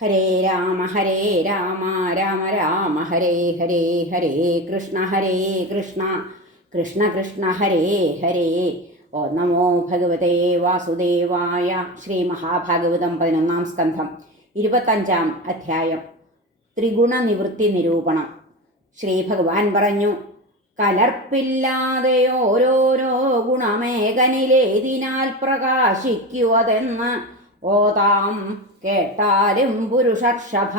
ഹരേ രാമ ഹരേ രാമ രാമ രാമ ഹരേ ഹരേ ഹരേ കൃഷ്ണ ഹരേ കൃഷ്ണ കൃഷ്ണ കൃഷ്ണ ഹരേ ഹരേ. ഓ നമോ ഭഗവതേ വാസുദേവായ ശ്രീ മഹാഭാഗവതം പതിനൊന്നാം സ്കന്ധം ഇരുപത്തഞ്ചാം അധ്യായം ത്രിഗുണ നിവൃത്തി നിരൂപണം. ശ്രീ ഭഗവാൻ പറഞ്ഞു കലർപ്പില്ലാതെ ഓരോരോ ഗുണമേഖനിലേതിനാൽ പ്രകാശിക്കുവതെന്ന് ഓതാം കേട്ടാലും പുരുഷർഷഭ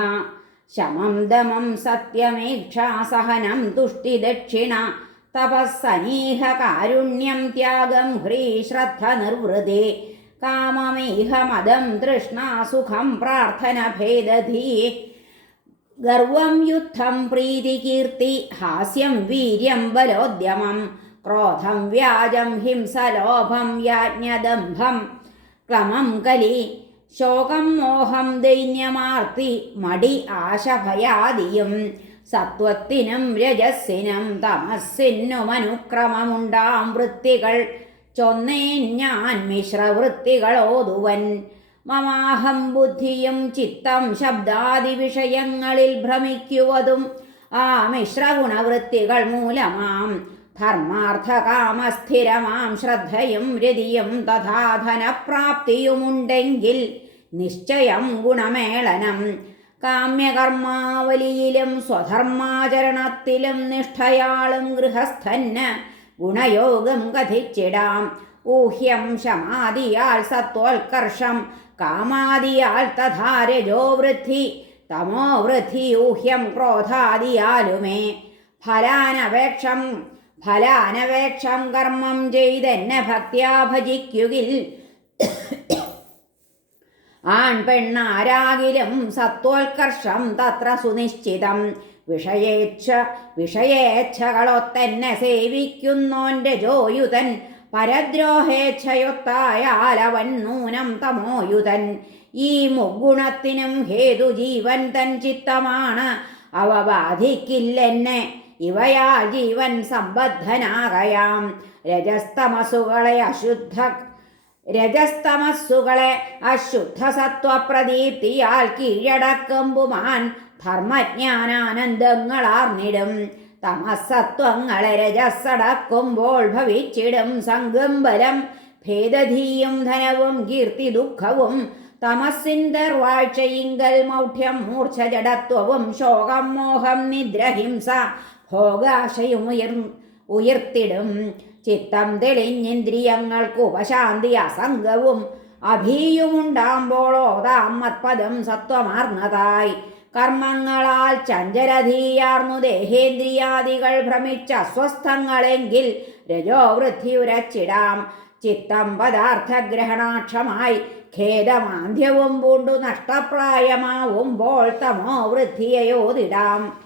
ശമം ദമം സത്യമേക്ഷാസഹനം തുഷ്ടിദക്ഷിണ തപസ്സനീഹ കാരുണ്യം ത്യാഗം ഹ്രീശ്രദ്ധ നിർവൃതി. കാമമേഹ മദം തൃഷ്ണാസുഖം പ്രാർത്ഥന ഭേദധി. ഗർവം യുദ്ധം പ്രീതികീർത്തി ഹാസ്യം വീര്യം ബലോദ്യമം. ക്രോധം വ്യാജം ഹിംസലോഭം യാജ്ഞദംഭം. ക്ലമം കലി ശോകം മോഹം ദൈന്യമാർത്തി മടി ആശഭയാദിയും സത്വത്തിനും രജസ്സിനും തമസ്സിനും അനുക്രമമുണ്ടാം വൃത്തികൾ. ചൊന്നേൻ ഞാൻ മിശ്രവൃത്തികളോതുവൻ. മമാഹം ബുദ്ധിയും ചിത്തം ശബ്ദാദി വിഷയങ്ങളിൽ ഭ്രമിക്കുവതും ആ മിശ്രഗുണവൃത്തികൾ മൂലമാം. ധർമാർത്ഥകാമസ്ഥിരമാം ശ്രദ്ധയും രതിയും തഥാ ധനപ്രാപ്തിയുമുണ്ടെങ്കിൽ നിശ്ചയം ഗുണമേളനം. കാമ്യകർമാവലിയിലും സ്വധർമാചരണത്തിലും നിഷ്ഠയാളും ഗൃഹസ്ഥന് ഗുണയോഗം കഥിച്ചിടാം. ഊഹ്യം ശമാദിയാൽ സത്വോത്കർഷം കാമാദിയാൽ തഥാ രജോ വൃദ്ധി തമോ വൃദ്ധി ഊഹ്യം ക്രോധാദിയാലുമേ. ഫലാനപേക്ഷം ഫലാനപേക്ഷം കർമ്മം ചെയ്തെന്നെ ഭക്ത്യാ ഭജിക്കുകിൽ ആൺ പെണ്ണാരാകിലും സത്വോത്കർഷം തത്ര സുനിശ്ചിതം. വിഷയേച്ഛ വിഷയേച്ഛകളൊത്തന്നെ സേവിക്കുന്നോന്റെ ജോയുതൻ. പരദ്രോഹേച്ഛയൊത്തായാലവൻ നൂനം തമോയുതൻ. ഈ മുഗുണത്തിനും ഹേതു ജീവൻ തൻ ചിത്തമാണ്. അവ ബാധിക്കില്ലെന്നെ ഇവയാ ജീവൻ സമ്പദ്ധനാകയാം രജസ്തമസുകളെ അശുദ്ധ രജസ്തമസ്സുകളെ അശുദ്ധ സത്വപ്രദീപ്തിയാൽ കീഴടക്കുമ്പുമാൻ ധർമ്മജ്ഞാനാനന്ദങ്ങളാർന്നിടും. തമസത്വങ്ങളെ രജസ്സടക്കുമ്പോൾ ഭവിച്ചിടും സംഗംബരം ഭേദധീയും ധനവും കീർത്തി ദുഃഖവും. തമസ്സിന്തർവാഴ്ചയിങ്കൽ മൗഢ്യം മൂർച്ഛ ജഡത്വവും ശോകം മോഹം നിദ്രഹിംസ ഭോഗാശയും ഉയർ ഉയർത്തിടും. ചിത്തം തെളിഞ്ഞിന്ദ്രിയങ്ങൾക്ക് ഉപശാന്തി അസംഗവും അഭീയുമുണ്ടാകുമ്പോളോതാം മത്പദം സത്വമാർന്നതായി. കർമ്മങ്ങളാൽ ചഞ്ചരധീയാർന്നു ദേഹേന്ദ്രിയാദികൾ ഭ്രമിച്ച അസ്വസ്ഥങ്ങളെങ്കിൽ രജോ ഉരച്ചിടാം ചിത്തം പദാർത്ഥഗ്രഹണാക്ഷമായി ഖേദമാന്ധ്യവും പൂണ്ടു നഷ്ടപ്രായമാവുമ്പോൾ തമോ വൃദ്ധിയോതിടാം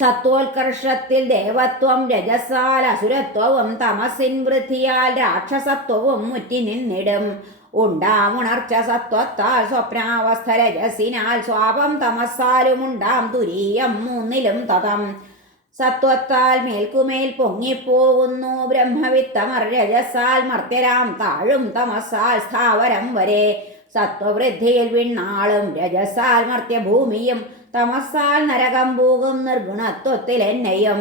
സത്വോത്കർഷത്തിൽ ദേവത്വം രജസാൽ അസുരത്വവും തമസിൻ വൃത്തിയാൽ രാക്ഷസത്വവും മുറ്റി നിന്നിടും. ഉണ്ടാം ഉണർച്ച സത്വത്താൽ സ്വപ്നാവസ്ഥ രജസിനാൽ സ്വാപം തമസാലും ഉണ്ടാം തുരീയം മൂന്നിലും തതം. സത്വത്താൽ മേൽക്കുമേൽ പൊങ്ങിപ്പോകുന്നു ബ്രഹ്മവിത്തമർ രജസാൽ മർത്യരാം താഴും തമസാൽ സ്ഥാവരം വരെ. സത്വവൃദ്ധിയിൽ വിണ്ണാളും രജസാൽ മർത്യഭൂമിയും തമസാൽ നരകം പൂകും നിർഗുണത്വത്തിൽ എന്നെയും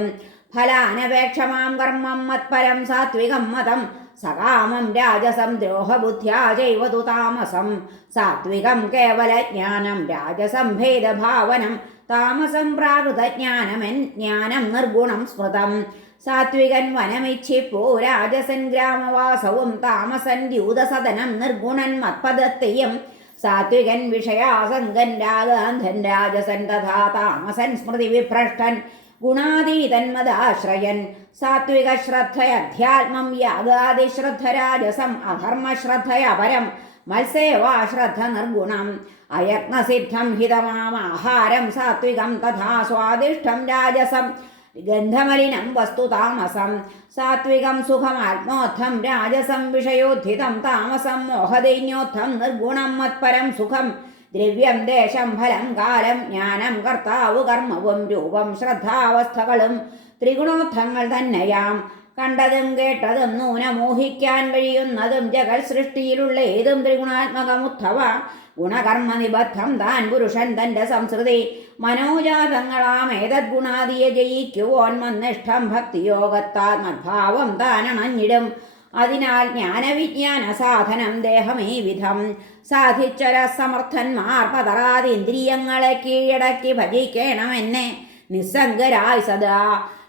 ഫലാനപേക്ഷമാം കർമ്മം മത്പരം സാത്വികം മതം സകാമം രാജസം ദ്രോഹബുദ്ധ്യാ ചൈവതു താമസം. സാത്വികം കേവലജ്ഞാനം രാജസം ഭേദഭാവനം താമസം പ്രാകൃതജ്ഞാനമെൻ ജ്ഞാനം നിർഗുണം സ്മൃതം. സാത്വികൻ വനമിച്ഛിപ്പോ രാജസൻ ഗ്രാമവാസവും താമസൻ ദ്യൂതസദനം നിർഗുണൻ മത്പദത്തെയും സാത്വികൻ വിഷയാസംഗൻ രാഗാന്ധൻ രാജസൻ തഥാ താമസൻ സ്മൃതി വിഭ്രഷ്ടൻ ഗുണാതീതന്മദാശ്രയൻ സാത്വിക ശ്രദ്ധയധ്യാത്മം യാഗാദിശ്രദ്ധ രാജസം അധർമ്മശ്രദ്ധയപരം മത്സേവാ ശ്രദ്ധ നിർഗുണം. അയത്നസിദ്ധം ഹിതമാമാഹാരം സാത്വികം തഥാ സ്വാദിഷ്ടം രാജസം ഗന്ധമലിനം വസ്തു താമസം. സാത്വികം സുഖമാത്മോത്ഥം രാജസം വിഷയോദ്ധിതം താമസം മോഹദൈന്യോത്ഥം നിർഗുണം മത്പരം സുഖം. ദ്രവ്യം ദേശം ഫലം കാലം ജ്ഞാനം കർത്താവ് കർമ്മവും രൂപം ശ്രദ്ധാവസ്ഥകളും ത്രിഗുണോത്ഥങ്ങൾ തന്നെയാം. കണ്ടതും കേട്ടതും നൂന മോഹിക്കാൻ കഴിയുന്നതും ജഗൽ സൃഷ്ടിയിലുള്ള ഏതും ത്രിഗുണാത്മകമുദ്ധവ ഗുണകർമ്മ നിബദ്ധം താൻ പുരുഷൻ തന്റെ സംസ്കൃതി. മനോജാതങ്ങളാം ഏതദ്ഗുണാദിയെ ജയിക്കുവോൻ മന്നിഷ്ടം ഭക്തിയോഗത്താൽ മദ്ഭാവം താനണഞ്ഞിടും. അതിനാൽ ജ്ഞാനവിജ്ഞാന സാധനം ദേഹം ഈ വിധം. സാധിച്ചൊര സമർത്ഥന്മാർ പതറാതെ ഇന്ദ്രിയങ്ങളെ കീഴടക്കി ഭജിക്കണമെന്നെ നിസ്സംഗരായി സദാ.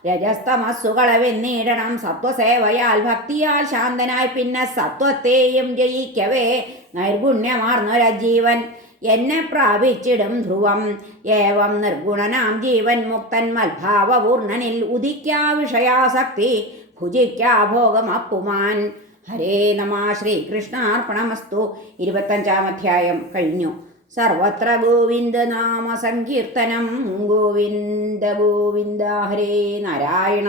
രജസ്തമസ്സുകളെ വെന്നിടണം സത്വസേവയാൽ ഭക്തിയാൽ ശാന്തനായി പിന്നെ സത്വത്തെയും ജയിക്കവേ. നൈർഗുണ്യമാർന്നൊരജീവൻ എന്നെ പ്രാപിച്ചിടും ധ്രുവം. ഏവം നിർഗുണനാം ജീവൻ മുക്തൻ മൽഭാവപൂർണനിൽ ഉദിക്കാ വിഷയാസക്തി. ഭുജിക്കാ ഭോഗം അപ്പുമാൻ. ഹരേ നമ ശ്രീകൃഷ്ണാർപ്പണമസ്തു. ഇരുപത്തഞ്ചാം അധ്യായം കഴിഞ്ഞു. സർവത്ര ഗോവിന്ദ നാമ സങ്കീർത്തനം. ഗോവിന്ദ ഗോവിന്ദ ഹരേ നാരായണ.